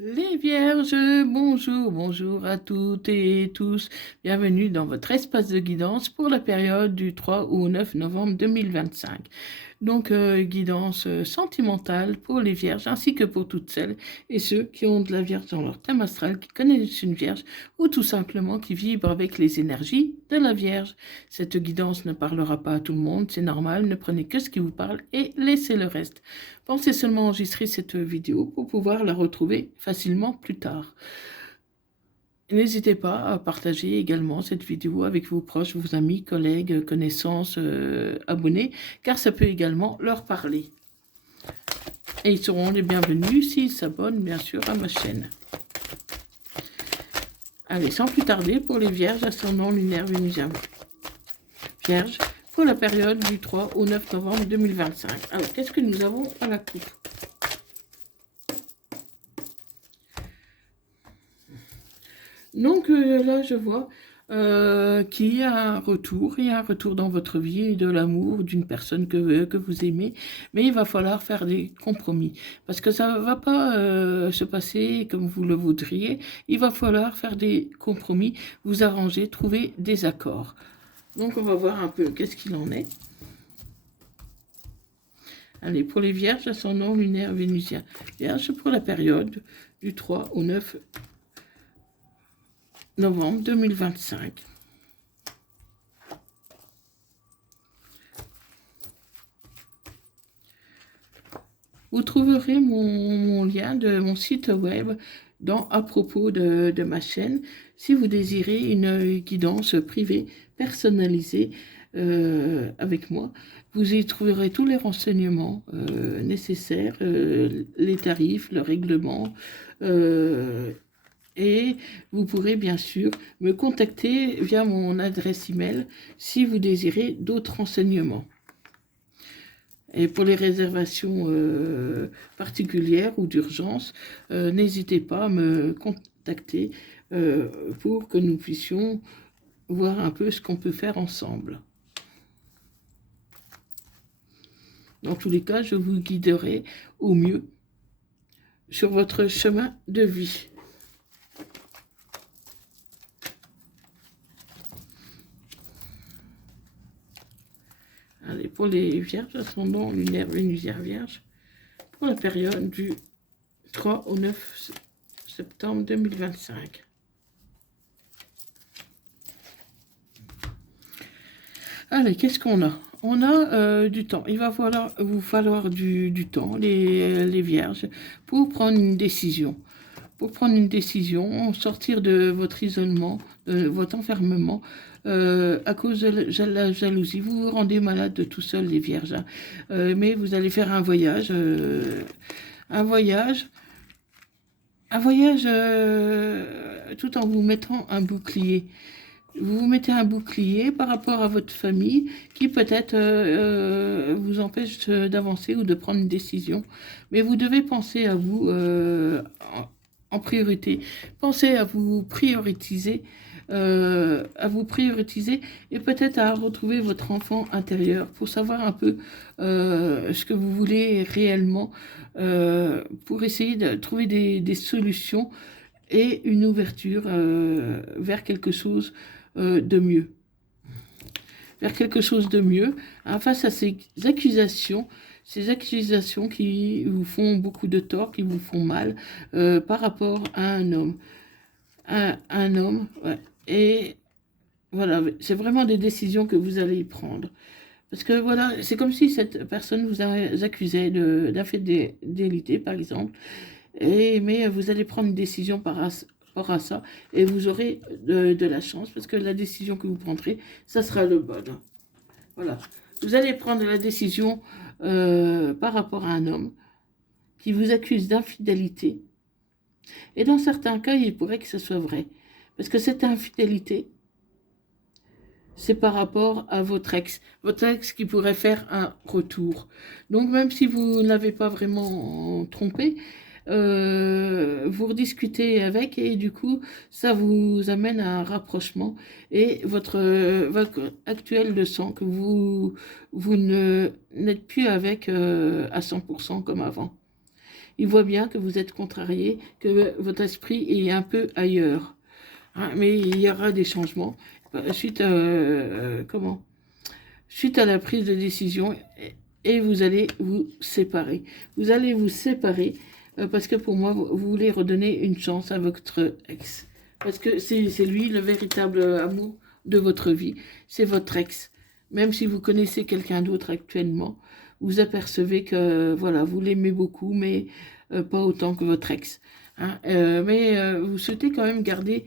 Les Vierges, bonjour, bonjour à toutes et tous. Bienvenue dans votre espace de guidance pour la période du 3 au 9 novembre 2025. Donc, guidance sentimentale pour les Vierges ainsi que pour toutes celles et ceux qui ont de la Vierge dans leur thème astral, qui connaissent une Vierge ou tout simplement qui vibrent avec les énergies de la Vierge. Cette guidance ne parlera pas à tout le monde, c'est normal, ne prenez que ce qui vous parle et laissez le reste. Pensez seulement enregistrer cette vidéo pour pouvoir la retrouver facilement plus tard. N'hésitez pas à partager également cette vidéo avec vos proches, vos amis, collègues, connaissances, abonnés, car ça peut également leur parler. Et ils seront les bienvenus s'ils s'abonnent bien sûr à ma chaîne. Allez, sans plus tarder, pour les Vierges, ascendant lunaire vénusien Vierge, pour la période du 3 au 9 novembre 2025. Alors, qu'est-ce que nous avons à la coupe? Donc là, je vois qu'il y a un retour, il y a un retour dans votre vie de l'amour d'une personne que vous aimez, mais il va falloir faire des compromis, parce que ça ne va pas se passer comme vous le voudriez, il va falloir faire des compromis, vous arranger, trouver des accords. Donc on va voir un peu qu'est-ce qu'il en est. Allez, pour les Vierges, ascendant lunaire vénusien Vierge, pour la période du 3 au 9 novembre 2025. Vous trouverez mon lien de mon site web à propos de ma chaîne si vous désirez une guidance privée personnalisée avec moi. Vous y trouverez tous les renseignements nécessaires, les tarifs, le règlement, et vous pourrez bien sûr me contacter via mon adresse email si vous désirez d'autres renseignements. Et pour les réservations particulières ou d'urgence, n'hésitez pas à me contacter pour que nous puissions voir un peu ce qu'on peut faire ensemble. Dans tous les cas, je vous guiderai au mieux sur votre chemin de vie. Allez, pour les Vierges, ascendant lunaire vénusien Vierge, pour la période du 3 au 9 septembre 2025. Allez, qu'est-ce qu'on a? On a du temps. Il va vous falloir du temps, les Vierges, pour prendre une décision. Pour prendre une décision, sortir de votre isolement, de votre enfermement, à cause de la jalousie. Vous vous rendez malade de tout seul, les Vierges. Hein. Mais vous allez faire un voyage, tout en vous mettant un bouclier. Vous vous mettez un bouclier par rapport à votre famille qui peut-être vous empêche d'avancer ou de prendre une décision. Mais vous devez penser à vous en priorité. Pensez à vous prioriser et peut-être à retrouver votre enfant intérieur pour savoir un peu ce que vous voulez réellement pour essayer de trouver des solutions et une ouverture vers quelque chose de mieux. Vers quelque chose de mieux, hein, face à ces accusations qui vous font beaucoup de tort, qui vous font mal par rapport à un homme. Un homme, ouais. Et voilà, c'est vraiment des décisions que vous allez prendre. Parce que voilà, c'est comme si cette personne vous accusait d'infidélité, par exemple. Mais vous allez prendre une décision par rapport à ça et vous aurez de la chance parce que la décision que vous prendrez, ça sera le bon. Voilà. Vous allez prendre la décision par rapport à un homme qui vous accuse d'infidélité. Et dans certains cas, il pourrait que ce soit vrai. Parce que cette infidélité, c'est par rapport à votre ex. Votre ex qui pourrait faire un retour. Donc même si vous n'avez pas vraiment trompé, vous rediscutez avec et du coup, ça vous amène à un rapprochement et votre actuelle leçon que vous n'êtes plus avec à 100% comme avant. il voit bien que vous êtes contrarié, que votre esprit est un peu ailleurs. Hein, mais il y aura des changements suite à, suite à la prise de décision et vous allez vous séparer. Vous allez vous séparer parce que pour moi, vous voulez redonner une chance à votre ex. Parce que c'est lui le véritable amour de votre vie. C'est votre ex. Même si vous connaissez quelqu'un d'autre actuellement, vous apercevez que voilà, vous l'aimez beaucoup, mais pas autant que votre ex. Hein. Mais vous souhaitez quand même garder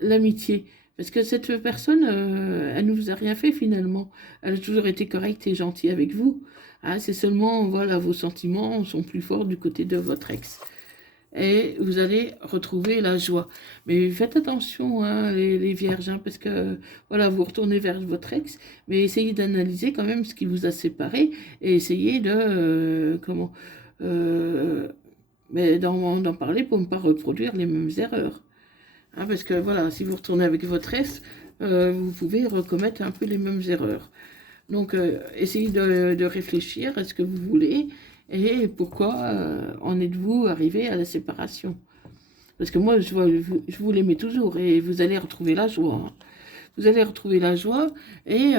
l'amitié. Parce que cette personne, elle ne vous a rien fait finalement. Elle a toujours été correcte et gentille avec vous. Hein, c'est seulement, voilà, vos sentiments sont plus forts du côté de votre ex. Et vous allez retrouver la joie. Mais faites attention, hein, les vierges, hein, parce que, voilà, vous retournez vers votre ex, mais essayez d'analyser quand même ce qui vous a séparé et essayez de, mais d'en parler pour ne pas reproduire les mêmes erreurs. Hein, parce que voilà, si vous retournez avec votre ex, vous pouvez recommettre un peu les mêmes erreurs. Donc, essayez de réfléchir à ce que vous voulez et pourquoi en êtes-vous arrivé à la séparation. Parce que moi, je vous l'aimais toujours et vous allez retrouver la joie. Hein. Vous allez retrouver la joie et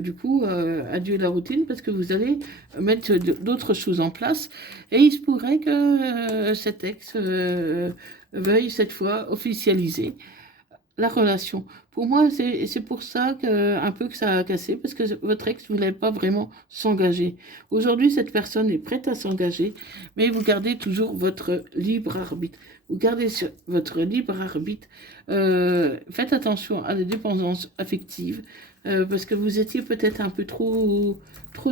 du coup, adieu la routine parce que vous allez mettre d'autres choses en place. Et il se pourrait que cet ex veuille cette fois officialiser la relation. Pour moi, c'est pour ça un peu que ça a cassé, parce que votre ex ne voulait pas vraiment s'engager. Aujourd'hui, cette personne est prête à s'engager, mais vous gardez toujours votre libre arbitre. Vous gardez votre libre arbitre. Faites attention à la dépendance affective, parce que vous étiez peut-être un peu trop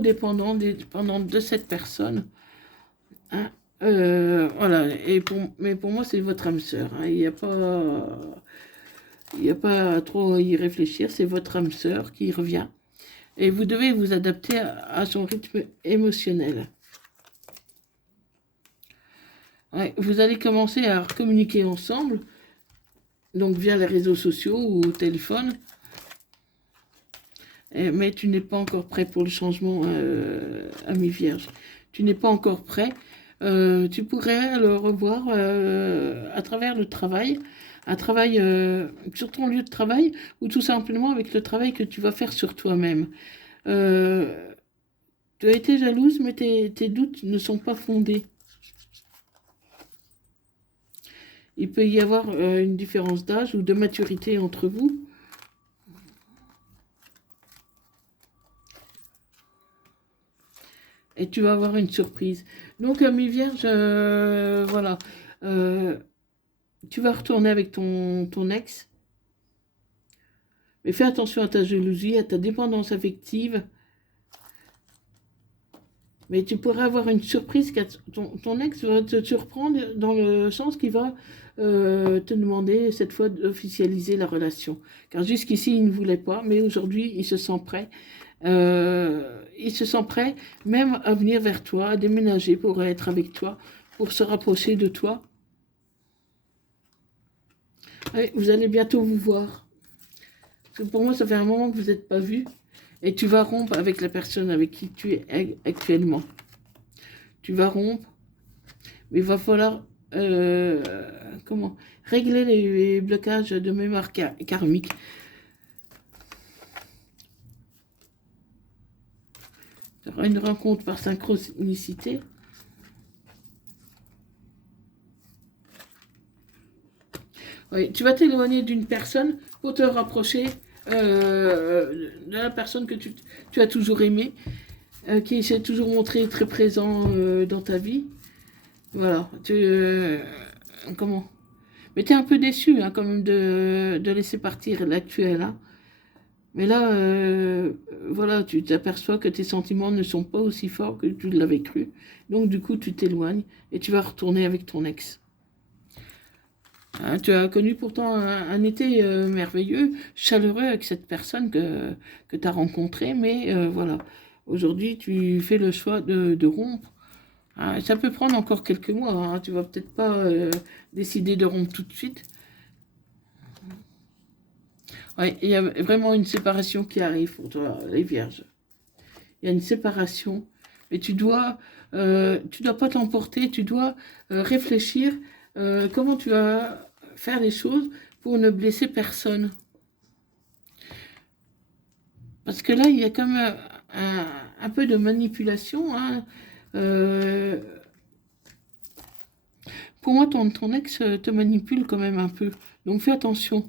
dépendant de cette personne. Hein. Voilà. Mais pour moi, c'est votre âme sœur. Hein. Il n'y a pas à trop y réfléchir, c'est votre âme sœur qui revient. Et vous devez vous adapter à son rythme émotionnel. Ouais, vous allez commencer à communiquer ensemble, donc via les réseaux sociaux ou au téléphone. Mais tu n'es pas encore prêt pour le changement, ami vierge. Tu n'es pas encore prêt. Tu pourrais le revoir à travers le travail, un travail sur ton lieu de travail ou tout simplement avec le travail que tu vas faire sur toi-même. Tu as été jalouse, mais tes doutes ne sont pas fondés. Il peut y avoir une différence d'âge ou de maturité entre vous. Et tu vas avoir une surprise. Donc, ami vierge, voilà. Tu vas retourner avec ton ex. Mais fais attention à ta jalousie, à ta dépendance affective. Mais tu pourrais avoir une surprise, ton ex va te surprendre dans le sens qu'il va te demander cette fois d'officialiser la relation. Car jusqu'ici, il ne voulait pas, mais aujourd'hui, il se sent prêt. Il se sent prêt même à venir vers toi, à déménager pour être avec toi, pour se rapprocher de toi. Ouais, vous allez bientôt vous voir. Parce que pour moi, ça fait un moment que vous n'êtes pas vus. Et tu vas rompre avec la personne avec qui tu es actuellement. Tu vas rompre, mais il va falloir régler les blocages de mémoire karmique. Tu auras une rencontre par synchronicité. Oui, tu vas t'éloigner d'une personne pour te rapprocher de la personne que tu as toujours aimée, qui s'est toujours montré très présent dans ta vie. Voilà. Mais tu es un peu déçu hein, quand même de laisser partir l'actuel. Hein. Mais là, voilà, tu t'aperçois que tes sentiments ne sont pas aussi forts que tu l'avais cru. Donc du coup, tu t'éloignes et tu vas retourner avec ton ex. Hein, tu as connu pourtant un été merveilleux, chaleureux avec cette personne que tu as rencontrée, mais voilà, aujourd'hui tu fais le choix de rompre. Hein, ça peut prendre encore quelques mois, hein, tu vas peut-être pas décider de rompre tout de suite. Ouais, il y a vraiment une séparation qui arrive pour toi, les vierges. Il y a une séparation, mais tu dois tu dois pas t'emporter, tu dois réfléchir comment tu vas faire les choses pour ne blesser personne. Parce que là, il y a quand même un peu de manipulation. Hein. Euh, pour moi, ton ex te manipule quand même un peu. Donc fais attention.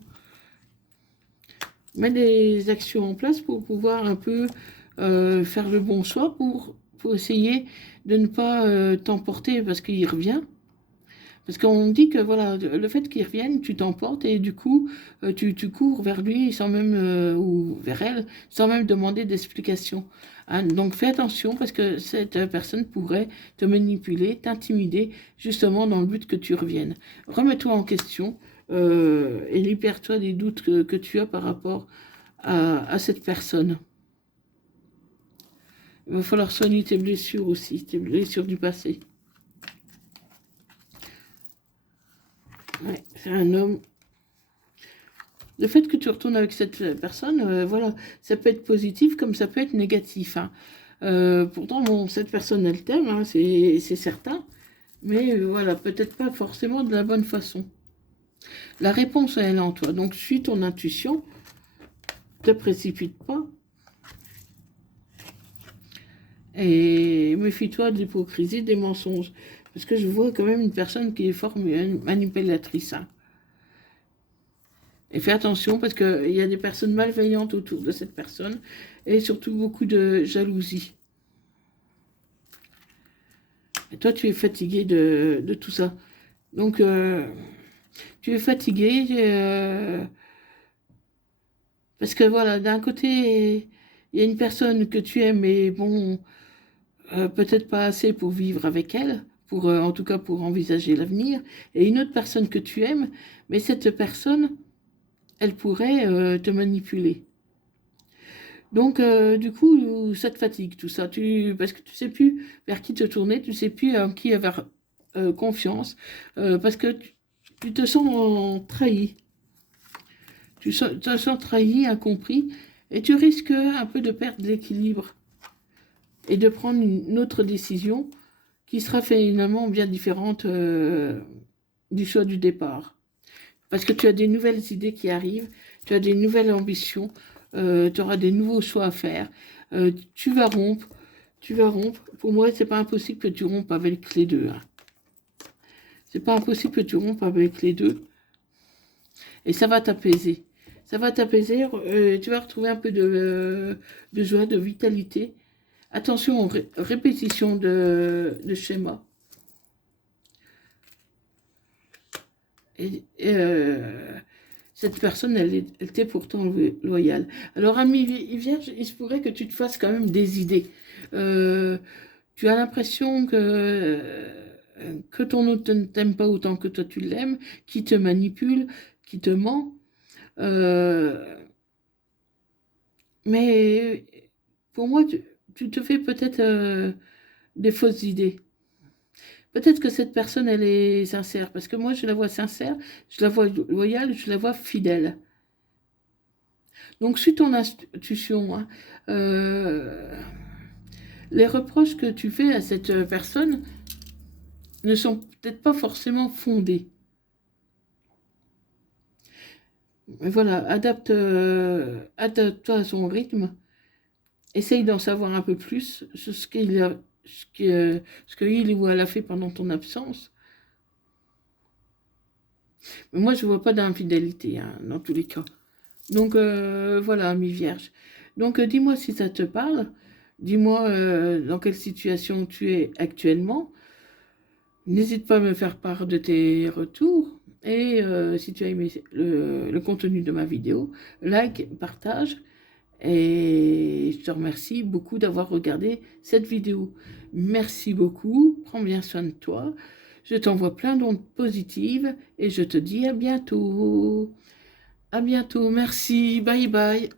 Mets des actions en place pour pouvoir un peu faire le bon choix pour essayer de ne pas t'emporter parce qu'il revient. Parce qu'on dit que voilà, le fait qu'il revienne, tu t'emportes et du coup, tu cours vers lui sans même, ou vers elle, sans même demander d'explication. Hein, donc fais attention parce que cette personne pourrait te manipuler, t'intimider, justement dans le but que tu reviennes. Remets-toi en question et libère-toi des doutes que tu as par rapport à cette personne. Il va falloir soigner tes blessures aussi, tes blessures du passé. Ouais, c'est un homme. Le fait que tu retournes avec cette personne, voilà, ça peut être positif comme ça peut être négatif. Hein. Pourtant, bon, cette personne, elle t'aime, hein, c'est certain, mais voilà, peut-être pas forcément de la bonne façon. La réponse, elle est en toi. Donc, suis ton intuition, ne te précipite pas, et méfie-toi de l'hypocrisie, des mensonges. Parce que je vois quand même une personne qui est fort manipulatrice. Hein. Et fais attention parce qu'il y a des personnes malveillantes autour de cette personne et surtout beaucoup de jalousie. Et toi, tu es fatigué de tout ça. Donc, tu es fatigué parce que voilà, d'un côté, il y a une personne que tu aimes et bon, peut-être pas assez pour vivre avec elle, pour, en tout cas pour envisager l'avenir, et une autre personne que tu aimes, mais cette personne, elle pourrait te manipuler. Donc, du coup, ça te fatigue tout ça, parce que tu sais plus vers qui te tourner, tu sais plus en qui avoir confiance, parce que tu te sens trahi, te sens trahi, incompris, et tu risques un peu de perdre l'équilibre et de prendre une autre décision qui sera finalement bien différente du choix du départ. Parce que tu as des nouvelles idées qui arrivent, tu as des nouvelles ambitions, tu auras des nouveaux choix à faire. Tu vas rompre, tu vas rompre. Pour moi, c'est pas impossible que tu rompes avec les deux. Hein. C'est pas impossible que tu rompes avec les deux. Et ça va t'apaiser. Ça va t'apaiser. Tu vas retrouver un peu de joie, de vitalité. Attention aux répétitions de schémas. Et cette personne, elle était pourtant loyale. Alors, ami Vierge, il se pourrait que tu te fasses quand même des idées. Tu as l'impression que ton autre ne t'aime pas autant que toi tu l'aimes, qui te manipule, qui te ment. Mais pour moi, tu te fais peut-être des fausses idées. Peut-être que cette personne, elle est sincère, parce que moi, je la vois sincère, je la vois loyale, je la vois fidèle. Donc, suis ton intuition. Hein. Les reproches que tu fais à cette personne ne sont peut-être pas forcément fondés. Mais voilà, adapte-toi à son rythme. Essaye d'en savoir un peu plus sur ce qu'il ou elle a fait pendant ton absence. Mais moi, je ne vois pas d'infidélité, hein, dans tous les cas. Donc, voilà, ami Vierge. Donc, dis-moi si ça te parle. Dis-moi dans quelle situation tu es actuellement. N'hésite pas à me faire part de tes retours. Et si tu as aimé le contenu de ma vidéo, like, partage. Et je te remercie beaucoup d'avoir regardé cette vidéo. Merci beaucoup. Prends bien soin de toi. Je t'envoie plein d'ondes positives et je te dis à bientôt. À bientôt. Merci. Bye bye.